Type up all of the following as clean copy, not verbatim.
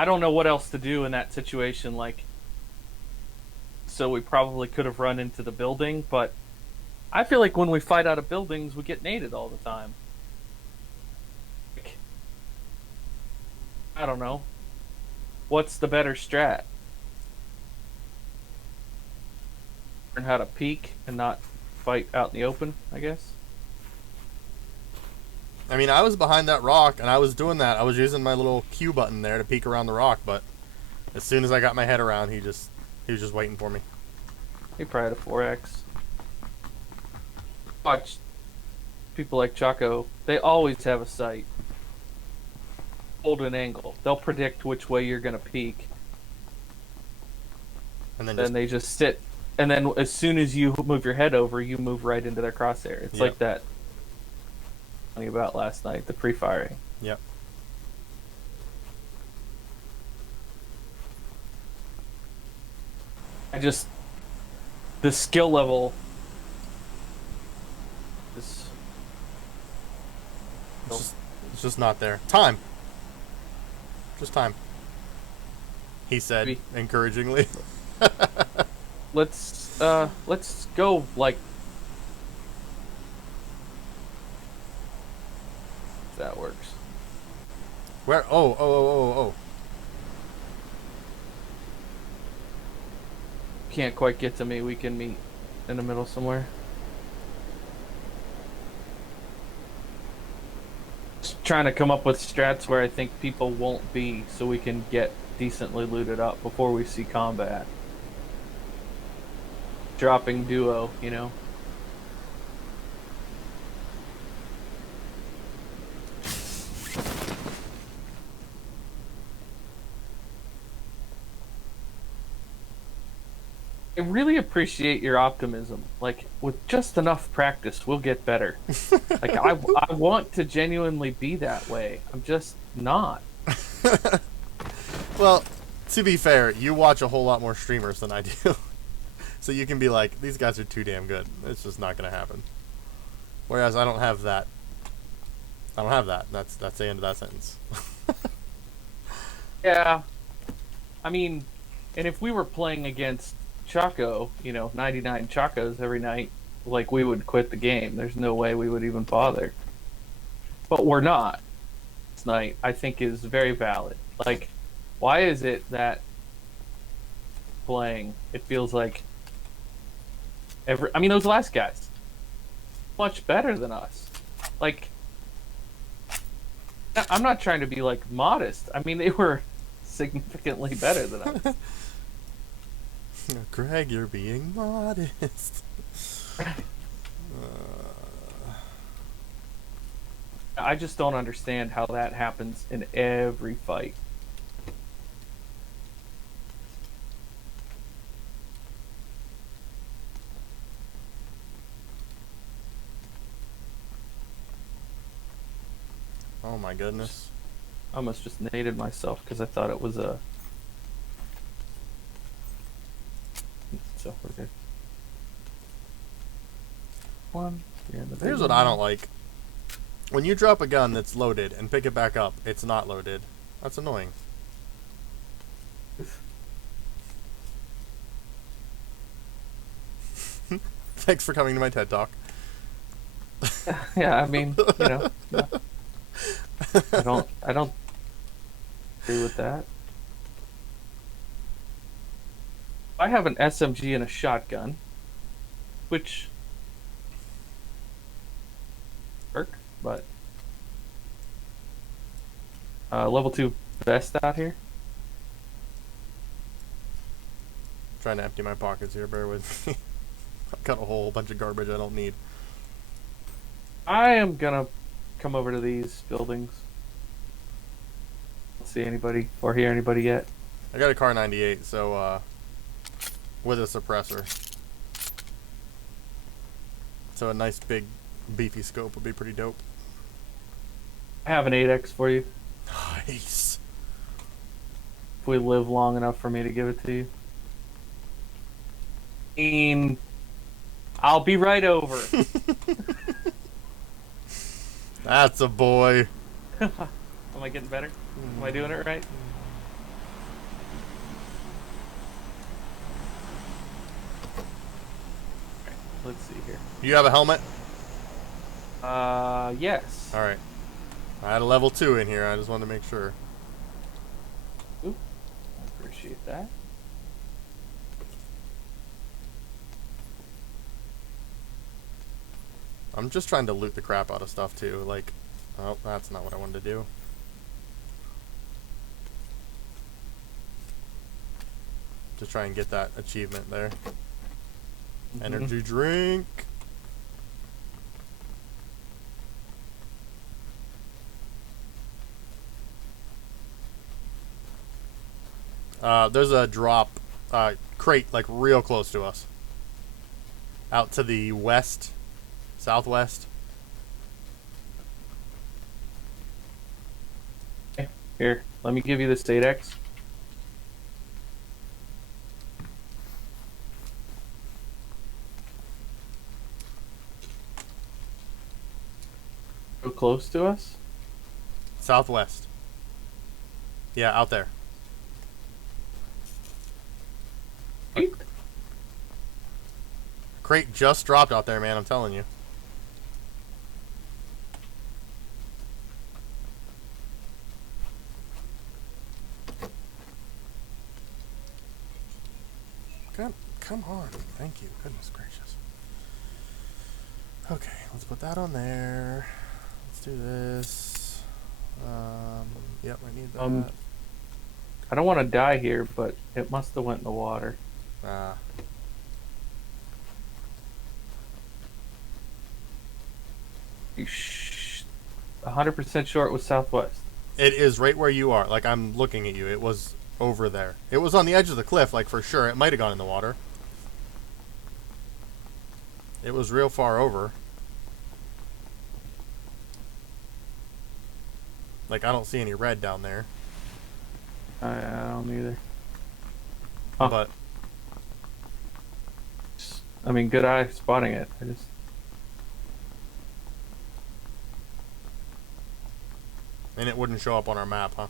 I don't know what else to do in that situation. Like, so we probably could have run into the building, but I feel like when we fight out of buildings, we get naded all the time. Like, I don't know. What's the better strat? Learn how to peek and not fight out in the open, I guess. I mean, I was behind that rock and I was doing that. I was using my little Q button there to peek around the rock, but as soon as I got my head around, he was just waiting for me. He probably had a 4x. Watch people like Chaco. They always have a sight. Hold an angle. They'll predict which way you're gonna peek. And then Then just they just sit. And then as soon as you move your head over, you move right into their crosshair. It's yep, like that. Talking about last night, the pre-firing. yep. I just the skill level is It's just it's just not there. Time. Just time. He said maybe encouragingly. let's go like if that works. Where? Oh. Can't quite get to me. We can meet in the middle somewhere. Just trying to come up with strats where I think people won't be so we can get decently looted up before we see combat. Dropping duo, you know. I really appreciate your optimism. Like, with just enough practice, we'll get better. Like, I want to genuinely be that way. I'm just not. Well, to be fair, you watch a whole lot more streamers than I do. So you can be like, these guys are too damn good. It's just not going to happen. Whereas I don't have that. I don't have that. That's the end of that sentence. Yeah. I mean, and if we were playing against Chaco, 99 Chacos every night, like, we would quit the game. There's no way we would even bother. But we're not. This night, I think, is very valid. Like, why is it that playing, it feels like I mean, those last guys, much better than us. Like, I'm not trying to be, like, modest. I mean, they were significantly better than us. Greg, you're being modest. I just don't understand how that happens in every fight. Oh my goodness. I almost just naded myself because I thought it was a. So we're good. One. Here's what I don't like. When you drop a gun that's loaded and pick it back up, it's not loaded. That's annoying. Thanks for coming to my TED Talk. Yeah, I mean, yeah. I don't agree with that. I have an SMG and a shotgun, which work, but level 2 vest out here. Trying to empty my pockets here, bear with me. I've got a whole bunch of garbage I don't need. I am gonna come over to these buildings. Don't see anybody or hear anybody yet. I got a car 98, so with a suppressor. So a nice big beefy scope would be pretty dope. I have an 8x for you Nice. if we live long enough for me to give it to you. I mean, I'll be right over. That's a boy. Am I getting better? Am I doing it right? let's see here. You have a helmet? Yes. All right. I had a level 2 in here. I just wanted to make sure. Oop, I appreciate that. I'm just trying to loot the crap out of stuff too. Like, oh, that's not what I wanted to do. Just try and get that achievement there. Energy drink. There's a drop crate like real close to us. Out to the west, southwest. Here, let me give you the state X. So close to us? Southwest. Yeah, out there. Wait. Crate just dropped out there, man. I'm telling you. Come on. Thank you. Goodness gracious. Okay, let's put that on there. Let's do this. Yep, I need that. I don't want to die here, but it must have went in the water. Ah. 100% sure it was southwest. It is right where you are. Like, I'm looking at you. It was over there. It was on the edge of the cliff, like, for sure. It might have gone in the water. It was real far over. Like, I don't see any red down there. I don't either. Huh. But I mean, good eye spotting it. I just and it wouldn't show up on our map, huh?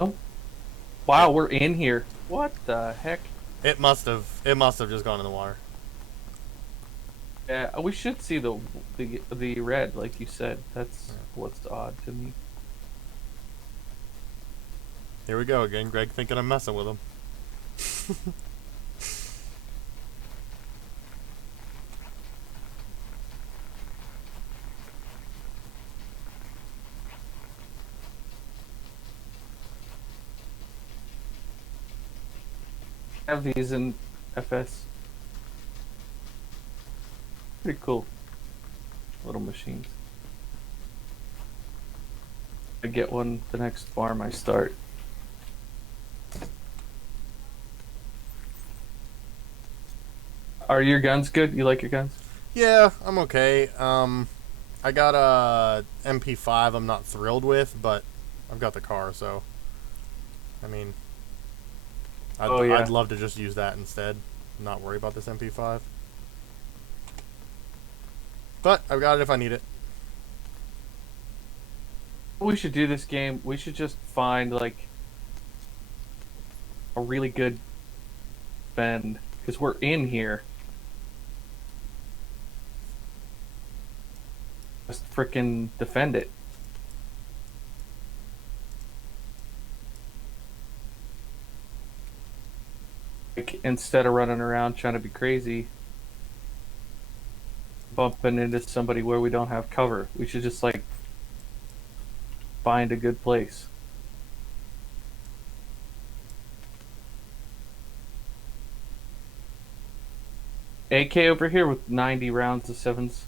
Oh, wow, we're in here. What the heck? It must have just gone in the water. Yeah, we should see the red, like you said. That's what's odd to me. Here we go again. Greg thinking I'm messing with him. I have these in FS. Pretty cool. Little machines. I get one the next farm I start. Are your guns good? You like your guns? Yeah, I'm okay. I got a MP5 I'm not thrilled with, but I've got the car, so I mean, I'd love to just use that instead, not worry about this MP5. But I've got it if I need it. We should do this game. We should just find like a really good bend because we're in here. Just frickin' defend it. Like instead of running around trying to be crazy, bumping into somebody where we don't have cover. We should just like find a good place. AK over here with 90 rounds of 7s.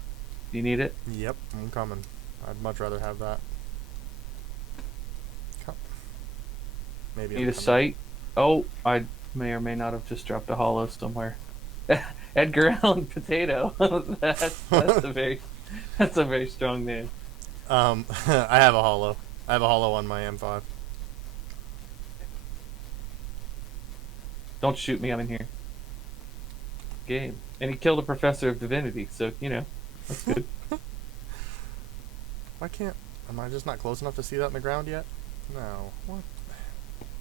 Do you need it? Yep, I'm coming. I'd much rather have that. Maybe Need a sight? Oh, I may or may not have just dropped a hollow somewhere. Edgar Allan Potato. that's a very strong name. I have a hollow. I have a hollow on my M5. Don't shoot me, I'm in here. Game. And he killed a professor of divinity, so, you know, that's good. Why can't... Am I just not close enough to see that in the ground yet? No. What?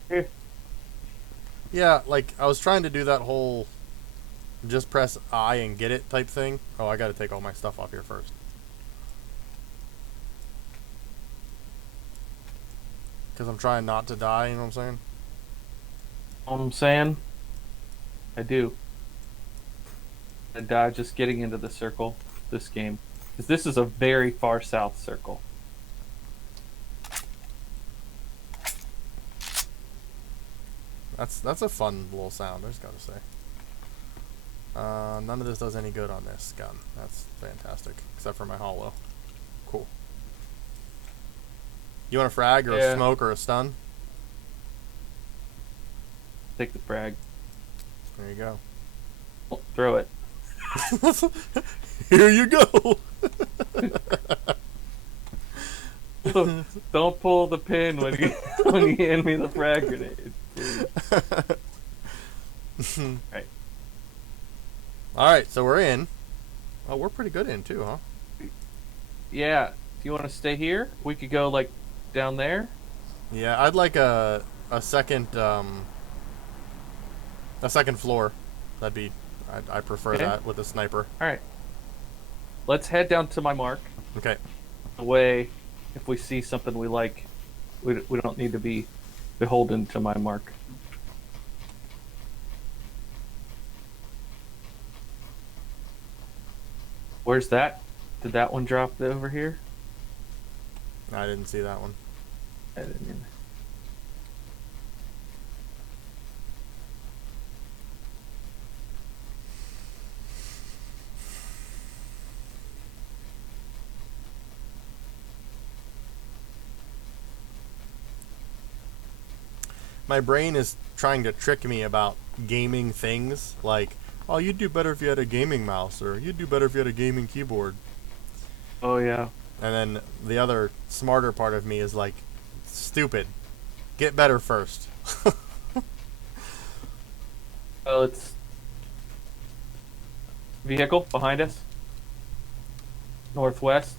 Here. Yeah, like I was trying to do that whole just press I and get it type thing. Oh, I gotta take all my stuff off here first. Because I'm trying not to die, you know what I'm saying? Know what I'm saying? I do. I die just getting into the circle this game. Because this is a very far south circle. That's a fun little sound, I just gotta say. None of this does any good on this gun. That's fantastic. Except for my hollow. Cool. You want a frag or a Yeah. smoke or a stun? Take the frag. There you go. Oh, throw it. Here you go. Don't pull the pin when you when you hand me the frag grenade. Right. All right, so we're in. Oh, we're pretty good in too, huh? Yeah. Do you want to stay here? We could go like down there. Yeah, I'd like a second floor. That'd be I prefer Okay. that with a sniper. All right. Let's head down to my mark. Okay. The way, if we see something we like, we don't need to be beholden to my mark. Where's that? Did that one drop over here? I didn't see that one. I didn't either. My brain is trying to trick me about gaming things like, oh, you'd do better if you had a gaming mouse, or you'd do better if you had a gaming keyboard. Oh yeah. And then the other smarter part of me is like, stupid. Get better first. Oh, it's vehicle behind us. Northwest.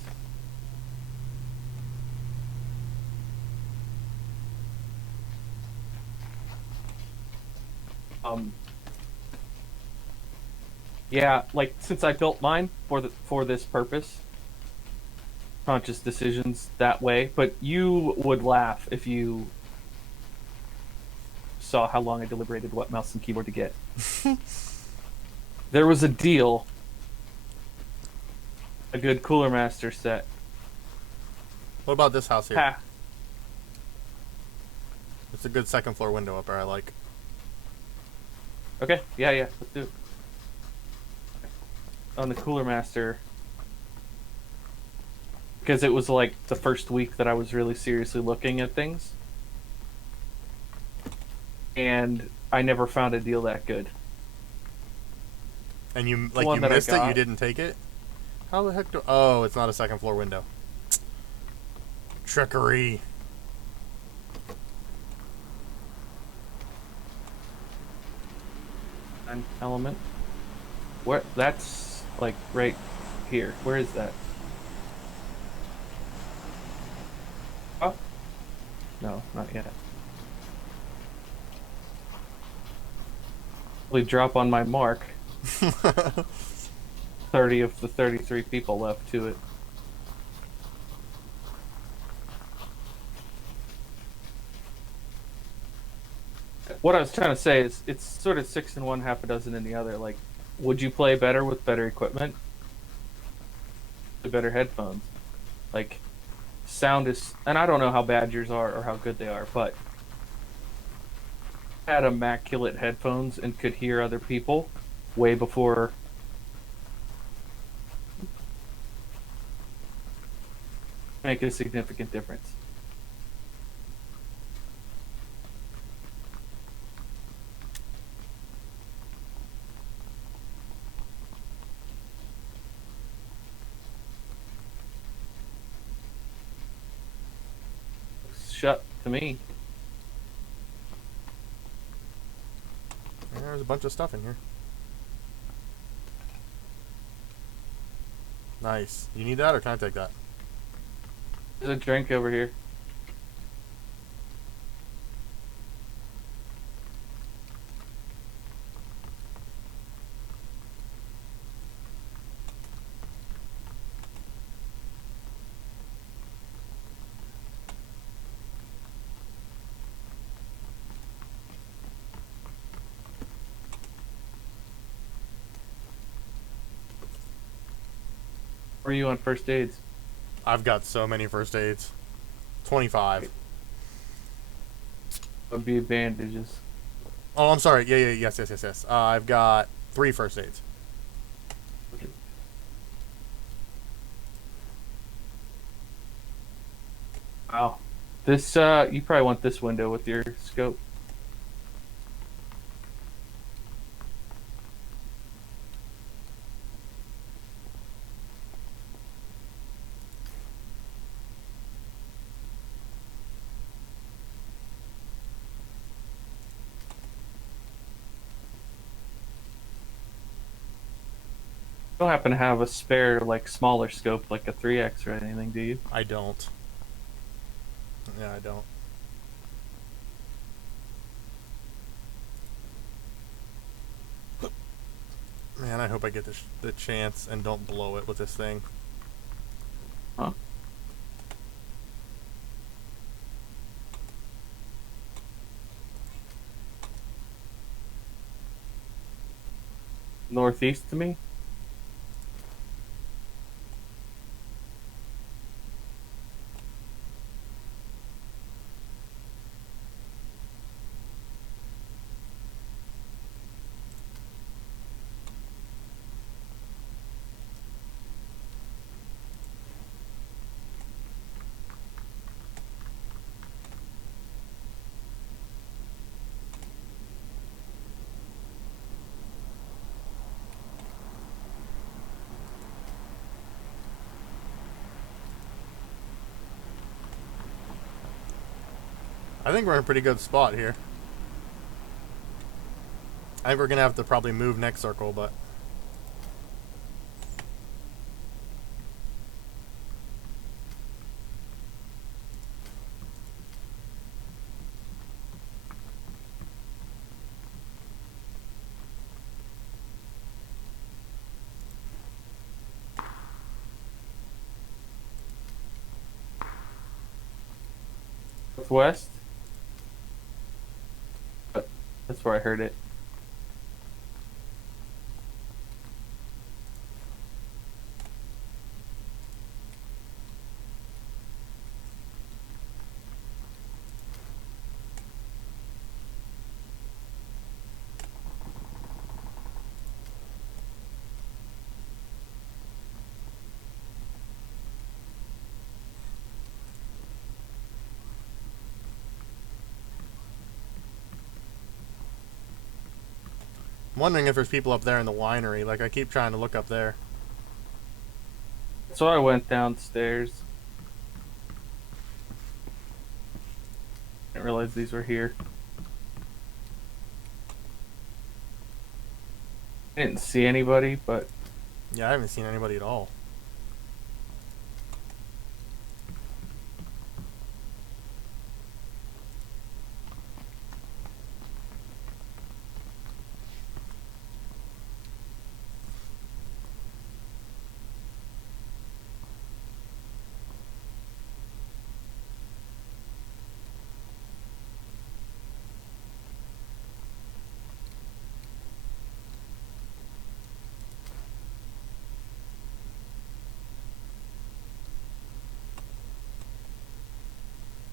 Um. Yeah, like since I built mine for this purpose, conscious decisions that way. But you would laugh if you saw how long I deliberated what mouse and keyboard to get. There was a deal, a good Cooler Master set. What about this house here? Ha. It's a good second floor window up there, I like. Okay, yeah, let's do it. On the Cooler Master, because it was like the first week that I was really seriously looking at things, and I never found a deal that good. And you one you that I missed it, you got. didn't take it? How the heck do oh, it's not a second floor window. Trickery. An element. Where that's like right here. Where is that? Oh, no, not yet. We drop on my mark. 30 of the 33 people left to it. What I was trying to say is it's sort of six in one, half a dozen in the other. Like, would you play better with better equipment? With better headphones? Like, sound is, and I don't know how bad yours are or how good they are, but I had immaculate headphones and could hear other people way before. Make a significant difference. Shut to me. Yeah, there's a bunch of stuff in here. Nice. You need that or can I take that? There's a drink over here. are you on first aids? I've got so many first aids. 25. Would be bandages. Oh, I'm sorry. Yeah, yes. I've got 3 first aids. Wow. This you probably want this window with your scope. You don't happen to have a spare like smaller scope like a 3x or anything, do you? I don't. Yeah, I don't. Man, I hope I get the chance and don't blow it with this thing. Huh? Northeast to me? I think we're in a pretty good spot here. I think we're gonna have to probably move next circle, but Northwest? That's where I heard it. I'm wondering if there's people up there in the winery. Like, I keep trying to look up there. So I went downstairs. Didn't realize these were here. I didn't see anybody, but Yeah, I haven't seen anybody at all.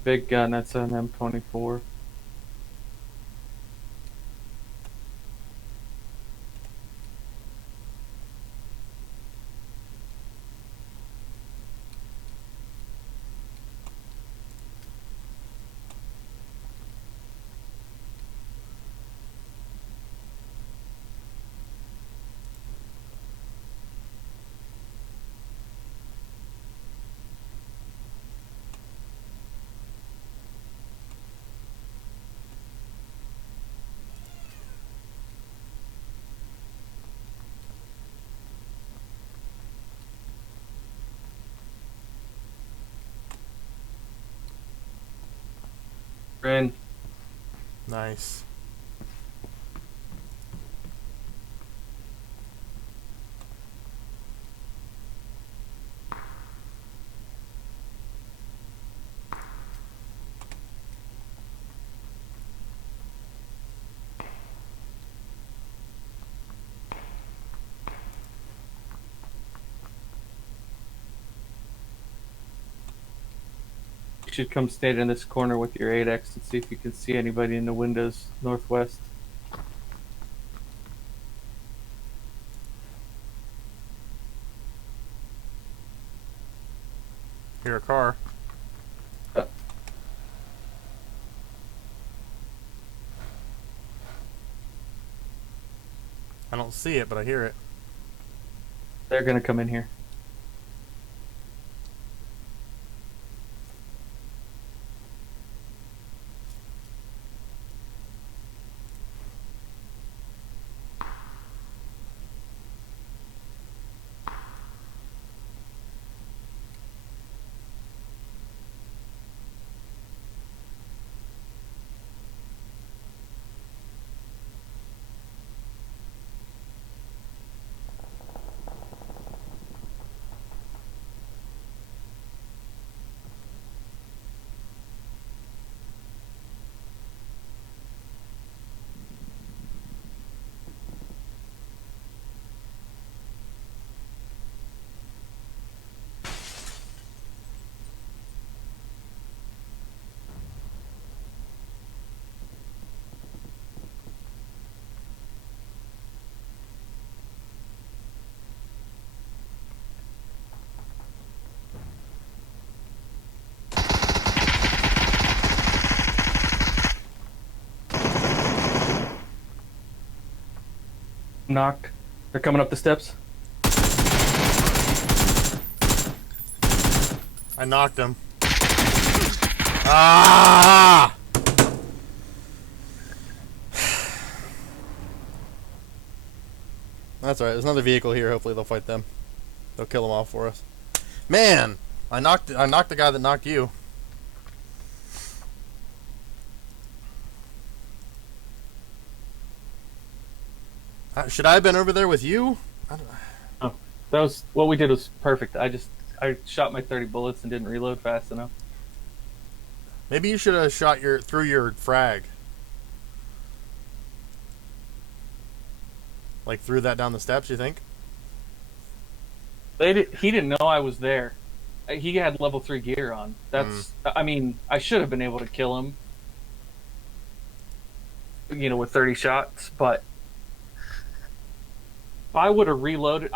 big gun, that's an M24. Ren, Nice. should come stand in this corner with your 8x and see if you can see anybody in the windows northwest. Hear a car. Uh, I don't see it, but I hear it. They're gonna come in here. Knocked. They're coming up the steps. I knocked him. Ah! That's alright. There's another vehicle here. Hopefully they'll fight them. They'll kill them off for us. Man, I knocked the guy that knocked you. Should I have been over there with you? Oh, that was what we did was perfect. I shot my 30 bullets and didn't reload fast enough. Maybe you should have shot through your frag. Like threw that down the steps, you think? He didn't know I was there. He had level 3 gear on. That's I mean, I should have been able to kill him. With 30 shots, but if I would have reloaded,